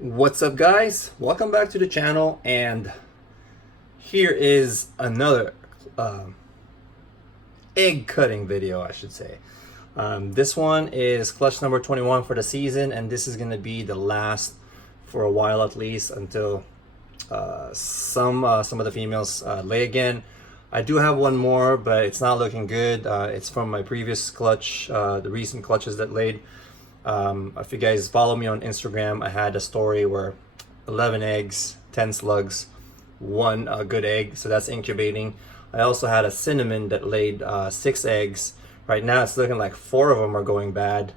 What's up, guys? Welcome back to the channel, and here is another egg cutting video, I should say. This one is clutch number 21 for the season, and this is going to be the last for a while, at least until some of the females lay again. I do have one more, but it's not looking good. It's from my previous clutch, the recent clutches that laid. If you guys follow me on Instagram, I had a story where 11 eggs, 10 slugs, one good egg, so that's incubating. I also had a cinnamon that laid 6 eggs. Right now it's looking like 4 of them are going bad,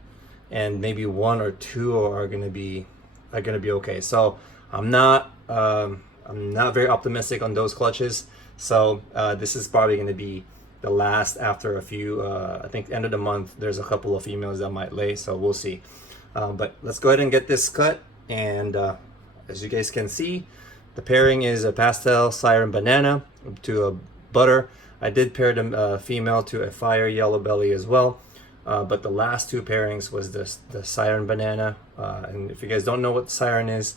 and maybe 1 or 2 are gonna be okay. So I'm not very optimistic on those clutches. So this is probably gonna be the last after a few. I think end of the month there's a couple of females that might lay, so we'll see. But let's go ahead and get this cut. And as you guys can see, the pairing is a pastel siren banana to a butter. I did pair the female to a fire yellow belly as well, but the last 2 pairings was the siren banana. And if you guys don't know what siren is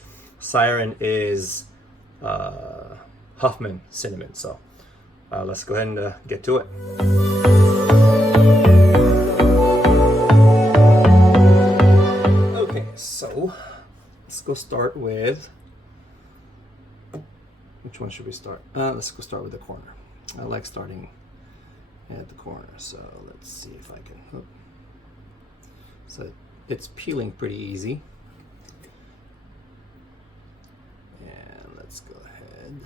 Huffman cinnamon. So let's go ahead and get to it. Okay, so let's go start with, which one should we start? Let's go start with the corner. I like starting at the corner, so let's see if I can. Oh. So it's peeling pretty easy. And let's go ahead.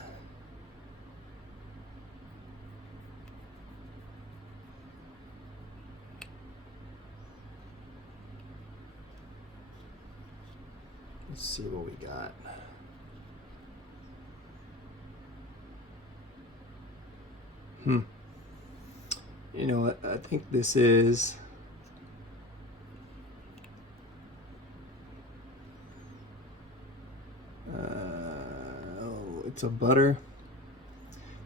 Let's see what we got. You know what? I think this is it's a butter.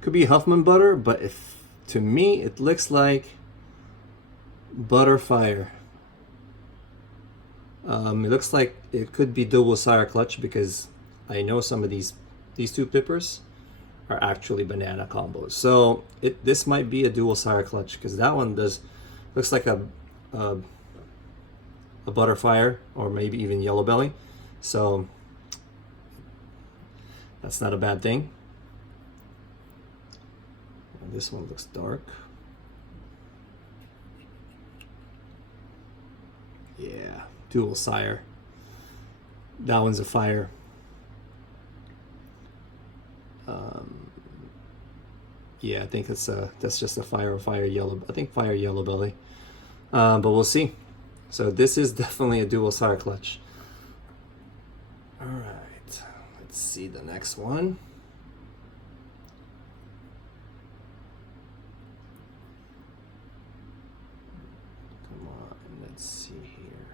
Could be Huffman butter, but if to me it looks like butter fire. It looks like it could be double sire clutch, because I know some of these 2 pippers are actually banana combos. So this might be a dual sire clutch, because that one looks like a butterfire, or maybe even yellow belly. So that's not a bad thing. And this one looks dark. Yeah, dual sire. That one's a fire. Yeah, I think that's just a fire yellow. I think fire yellow belly. But we'll see. So this is definitely a dual sire clutch. All right, let's see the next one. Come on, let's see here.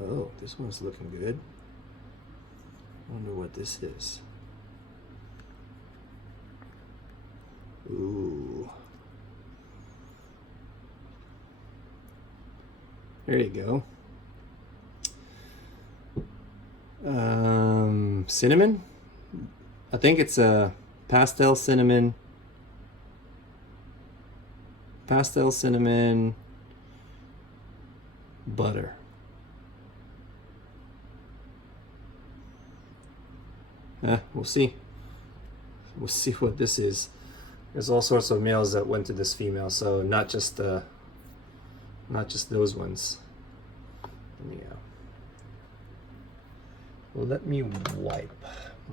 Oh, this one's looking good. I wonder what this is. Ooh. There you go. Cinnamon? I think it's a pastel cinnamon. Pastel cinnamon butter. We'll see. We'll see what this is. There's all sorts of males that went to this female, so not just those ones. Yeah. Well, let me wipe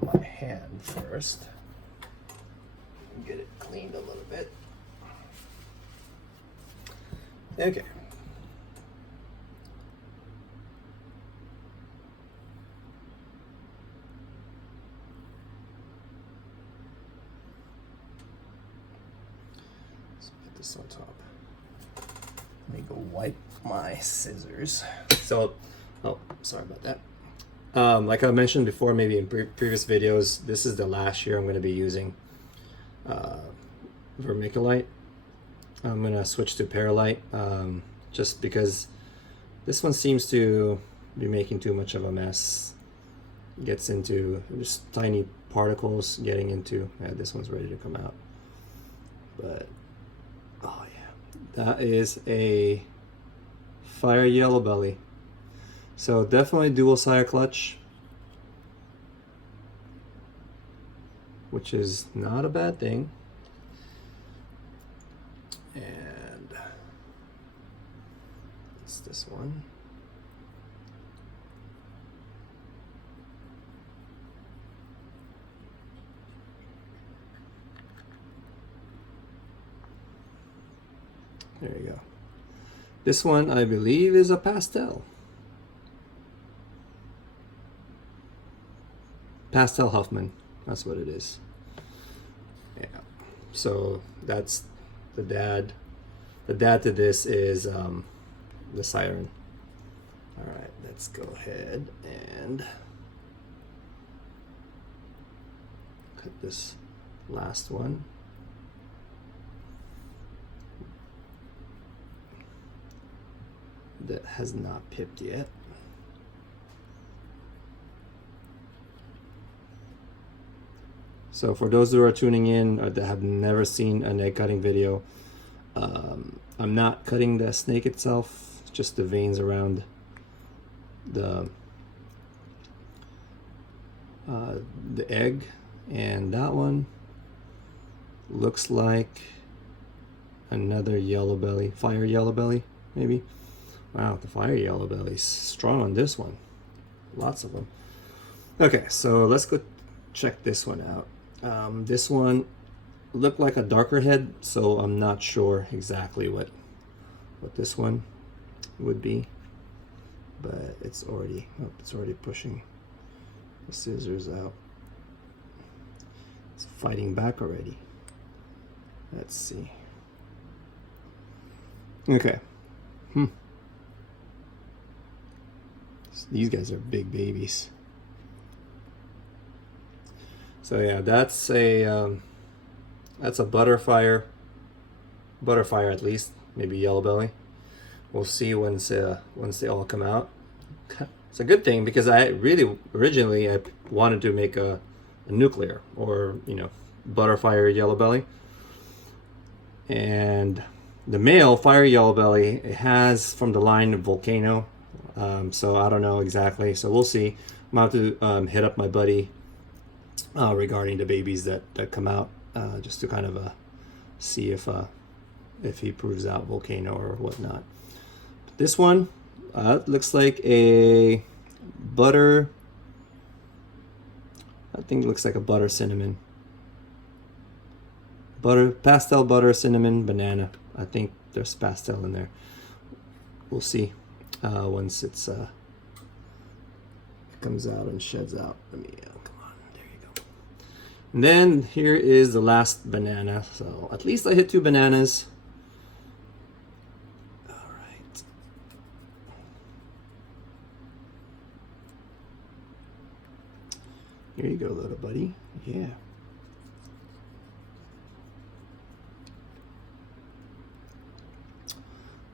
my hand first. Get it cleaned a little bit. Okay. This on top. Let me go wipe my scissors. So, oh, sorry about that. Like I mentioned before, maybe in previous videos, this is the last year I'm going to be using vermiculite. I'm going to switch to perlite, just because this one seems to be making too much of a mess. Gets into just tiny particles getting into, yeah, this one's ready to come out. But oh yeah, that is a fire yellow belly. So definitely dual sire clutch, which is not a bad thing. And it's this one. There you go. This one, I believe, is a pastel. Pastel Huffman, that's what it is. Yeah. So that's the dad. The dad to this is the siren. All right, let's go ahead and cut this last one. That has not pipped yet. So for those who are tuning in or that have never seen an egg cutting video, I'm not cutting the snake itself, just the veins around the egg. And that one looks like another yellow belly, fire yellow belly, maybe. Wow, the fire yellow belly's strong on this one. Lots of them. Okay, so let's go check this one out. This one looked like a darker head, so I'm not sure exactly what this one would be. But it's already pushing the scissors out. It's fighting back already. Let's see. Okay. These guys are big babies. So yeah, that's a butterfire at least, maybe yellow belly. We'll see once they all come out. It's a good thing because I really originally I wanted to make a nuclear or butterfire yellow belly, and the male fire yellow belly it has from the line Volcano. So I don't know exactly. So we'll see. I'm about to hit up my buddy regarding the babies that come out, just to kind of see if he proves out Volcano or whatnot. This one looks like a butter. I think it looks like a butter cinnamon. Pastel butter cinnamon banana. I think there's pastel in there. We'll see once it comes out and sheds out. Let me come on, there you go. And then here is the last banana. So at least I hit 2 bananas. All right. Here you go, little buddy. Yeah.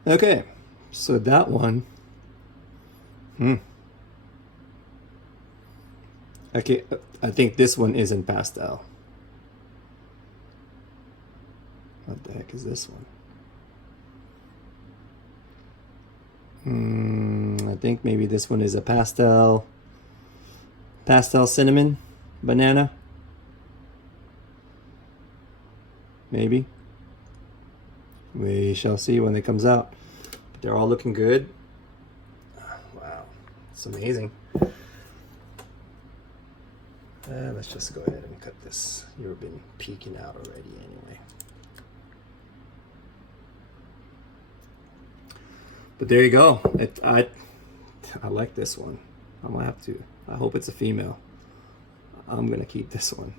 Okay, so that one. Okay, I think this one isn't pastel. What the heck is this one? I think maybe this one is a pastel cinnamon banana. Maybe. We shall see when it comes out. But they're all looking good. Wow, it's amazing. Let's just go ahead and cut this. You've been peeking out already anyway. But there you go. I like this one. I might have to. I hope it's a female. I'm gonna keep this one.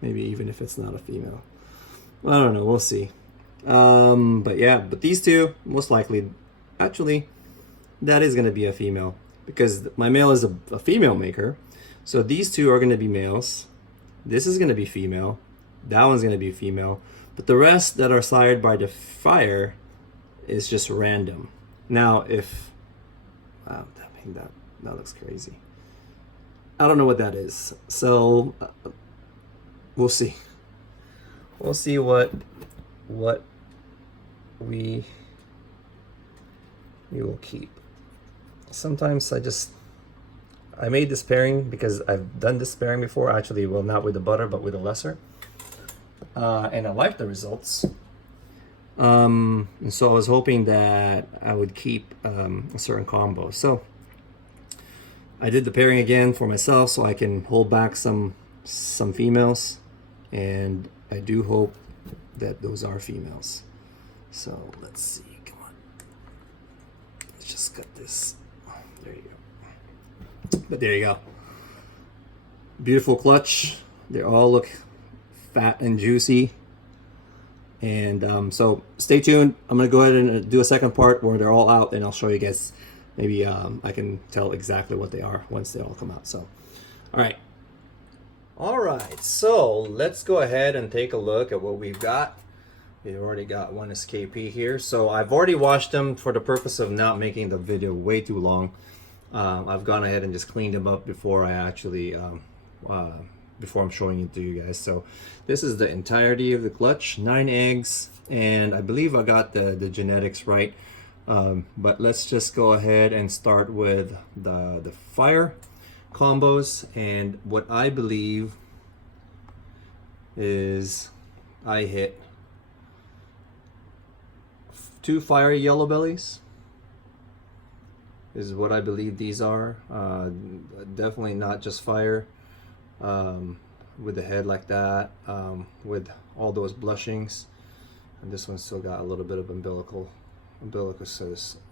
Maybe even if it's not a female. I don't know. We'll see. But yeah. But these two, most likely, actually, that is gonna be a female because my male is a female maker. So these two are gonna be males. This is gonna be female. That one's gonna be female. But the rest that are sired by the fire is just random. Now, if Wow, that looks crazy. I don't know what that is. So we'll see. We'll see what we will keep. Sometimes I made this pairing because I've done this pairing before. Actually, well, not with the butter, but with the lesser. And I like the results. And so I was hoping that I would keep a certain combo. So I did the pairing again for myself so I can hold back some females. And I do hope that those are females. So let's see, come on. Let's just cut this. There you go. But there you go. Beautiful clutch. They all look fat and juicy. And so stay tuned. I'm going to go ahead and do a second part where they're all out, and I'll show you guys. Maybe I can tell exactly what they are once they all come out. So, all right. All right, so let's go ahead and take a look at what we've got. We've already got one SKP here. So I've already washed them for the purpose of not making the video way too long. I've gone ahead and just cleaned them up before I actually, before I'm showing it to you guys. So this is the entirety of the clutch, 9 eggs, and I believe I got the genetics right. But let's just go ahead and start with the fire combos, and what I believe is I hit 2 fiery yellow bellies is what I believe these are. Definitely not just fire with the head like that, with all those blushings, and this one still got a little bit of umbilical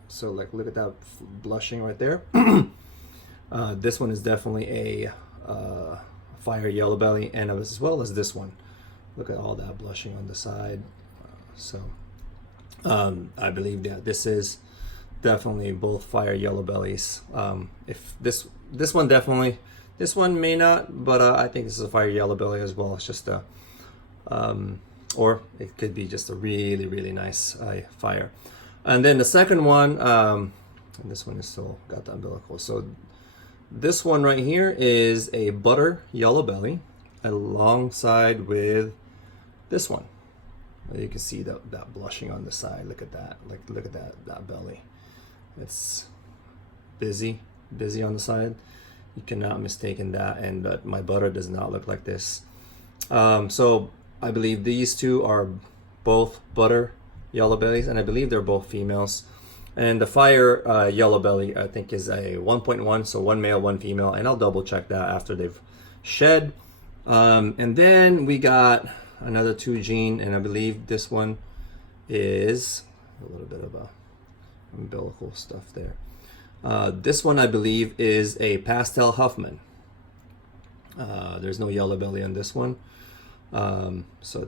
so like look at that blushing right there. This one is definitely a fire yellow belly, and as well as this one. Look at all that blushing on the side. I believe that this is definitely both fire yellow bellies. If this one definitely, this one may not, but I think this is a fire yellow belly as well. It's just a, or it could be just a really nice fire. And then the second one, and this one is still got the umbilical. So this one right here is a butter yellow belly alongside with this one. You can see that blushing on the side. Look at that. Like look at that belly. It's busy on the side. You cannot mistake that, and my butter does not look like this. So I believe these two are both butter yellow bellies, and I believe they're both females. And the fire yellow belly, I think, is a 1.1, so 1 male, 1 female, and I'll double check that after they've shed. And then we got another 2 gene, and I believe this one is a little bit of a umbilical stuff there. This one I believe is a pastel Huffman. There's no yellow belly on this one. So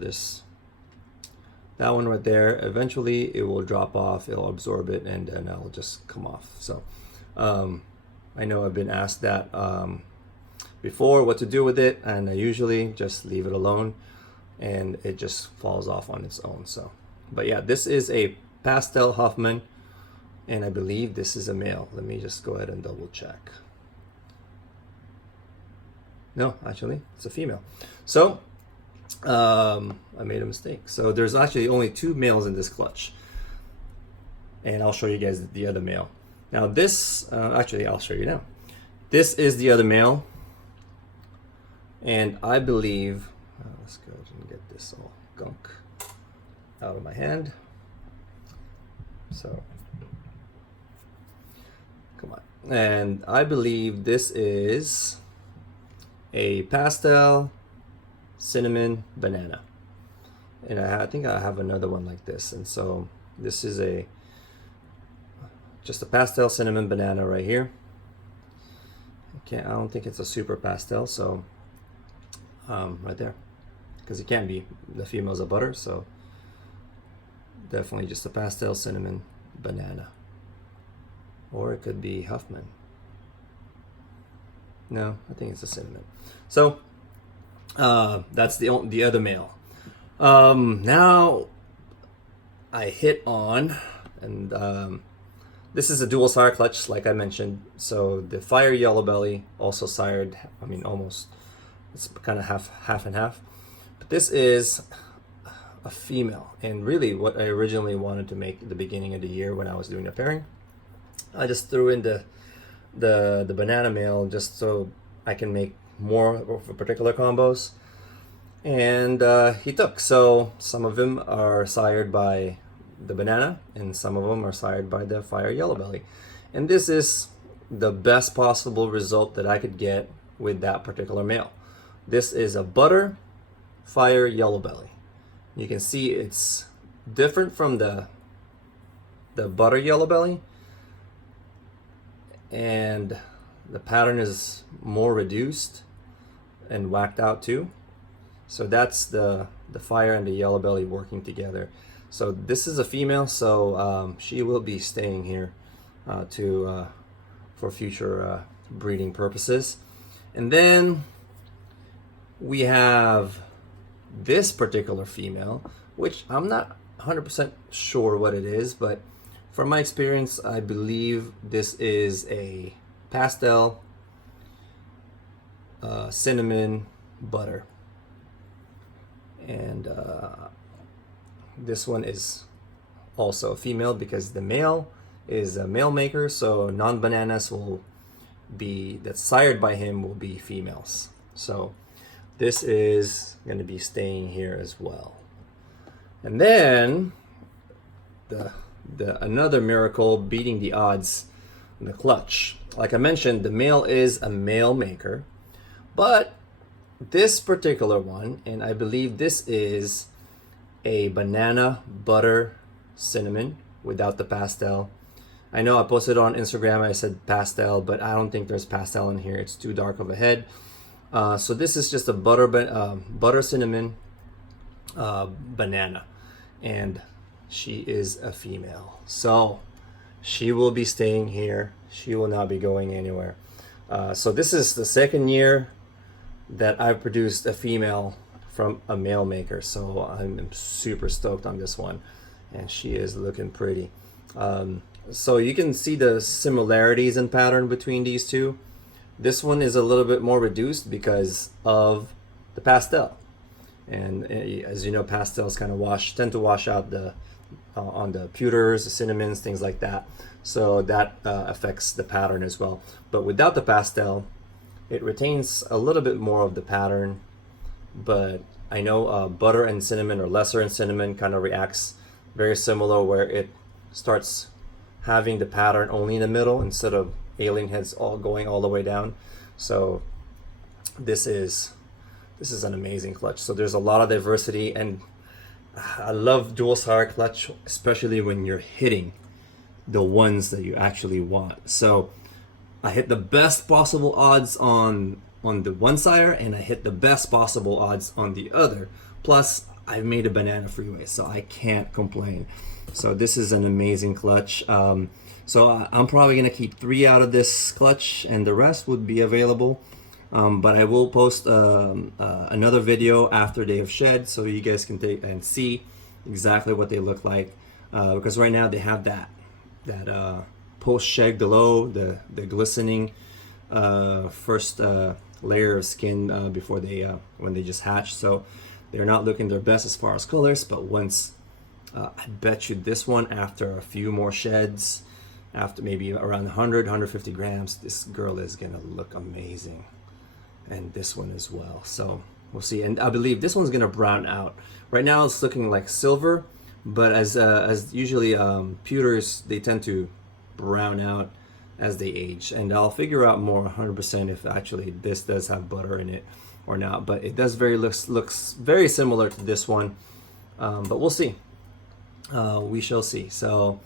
that one right there, eventually it will drop off, it'll absorb it, and then it'll just come off. So I know I've been asked that before what to do with it, and I usually just leave it alone and it just falls off on its own. So, but yeah, this is a pastel Huffman, and I believe this is a male. Let me just go ahead and double check. No, actually it's a female. So I made a mistake. So there's actually only 2 males in this clutch, and I'll show you guys the other male. Now this, actually I'll show you now. This is the other male, and I believe, let's go ahead and get this all gunk out of my hand. So, come on. And I believe this is a pastel cinnamon banana, and I think I have another one like this. And so this is just a pastel cinnamon banana right here. I don't think it's a super pastel, so right there, because it can't be, the female's a butter, so definitely just a pastel cinnamon banana, or it could be Huffman. No, I think it's a cinnamon. So that's the other male. Now I hit on, and This is a dual sire clutch, like I mentioned. So the Fire Yellow Belly also sired, I mean almost, it's kind of half and half. But this is a female, and really what I originally wanted to make at the beginning of the year when I was doing the pairing, I just threw in the banana male just so I can make more of particular combos. And he took. So some of them are sired by the banana, and some of them are sired by the Fire Yellow Belly. And this is the best possible result that I could get with that particular male. This is a butter Fire Yellow Belly. You can see it's different from the butter Yellow Belly, and the pattern is more reduced and whacked out too. So that's the Fire and the Yellow Belly working together. So this is a female, so she will be staying here for future breeding purposes. And then we have this particular female, which I'm not 100% sure what it is, but from my experience, I believe this is a pastel cinnamon butter. And this one is also a female because the male is a male maker, so non-bananas will be, that's sired by him, will be females. So this is going to be staying here as well. And then the another miracle beating the odds in the clutch. Like I mentioned, the male is a male maker, but this particular one, and I believe this is a banana butter cinnamon without the pastel. I know I posted on Instagram, I said pastel, but I don't think there's pastel in here. It's too dark of a head. So this is just a butter cinnamon banana, and she is a female. So she will be staying here. She will not be going anywhere. So this is the second year that I've produced a female from a male maker, so I'm super stoked on this one, and she is looking pretty. So you can see the similarities in pattern between these two. This one is a little bit more reduced because of the pastel, and as you know, pastels kind of tend to wash out the on the pewters, the cinnamons, things like that, so that affects the pattern as well. But without the pastel, it retains a little bit more of the pattern, but I know butter and cinnamon, or lesser and cinnamon, kind of reacts very similar, where it starts having the pattern only in the middle instead of alien heads all going all the way down. So this is an amazing clutch. So there's a lot of diversity, and I love dual sire clutch, especially when you're hitting the ones that you actually want. So I hit the best possible odds on the one sire, and I hit the best possible odds on the other. Plus, I've made a banana freeway, so I can't complain. So this is an amazing clutch. So I'm probably gonna keep 3 out of this clutch, and the rest would be available. But I will post another video after they have shed, so you guys can take and see exactly what they look like. Because right now they have that post shed glow, the glistening first layer of skin before they when they just hatch. So they're not looking their best as far as colors, but once I bet you this one, after a few more sheds, after maybe around 150 grams, this girl is gonna look amazing, and this one as well. So we'll see. And I believe this one's gonna brown out. Right now it's looking like silver, but as usually pewters, they tend to brown out as they age, and I'll figure out more 100% if actually this does have butter in it or not. But it does looks very similar to this one, but we'll see. We shall see. So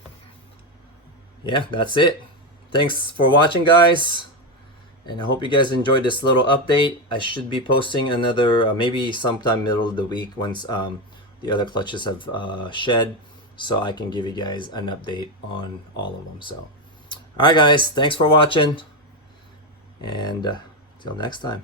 yeah, that's it. Thanks for watching, guys, and I hope you guys enjoyed this little update. I should be posting another maybe sometime middle of the week once the other clutches have shed, so I can give you guys an update on all of them. So alright guys, thanks for watching, and till next time.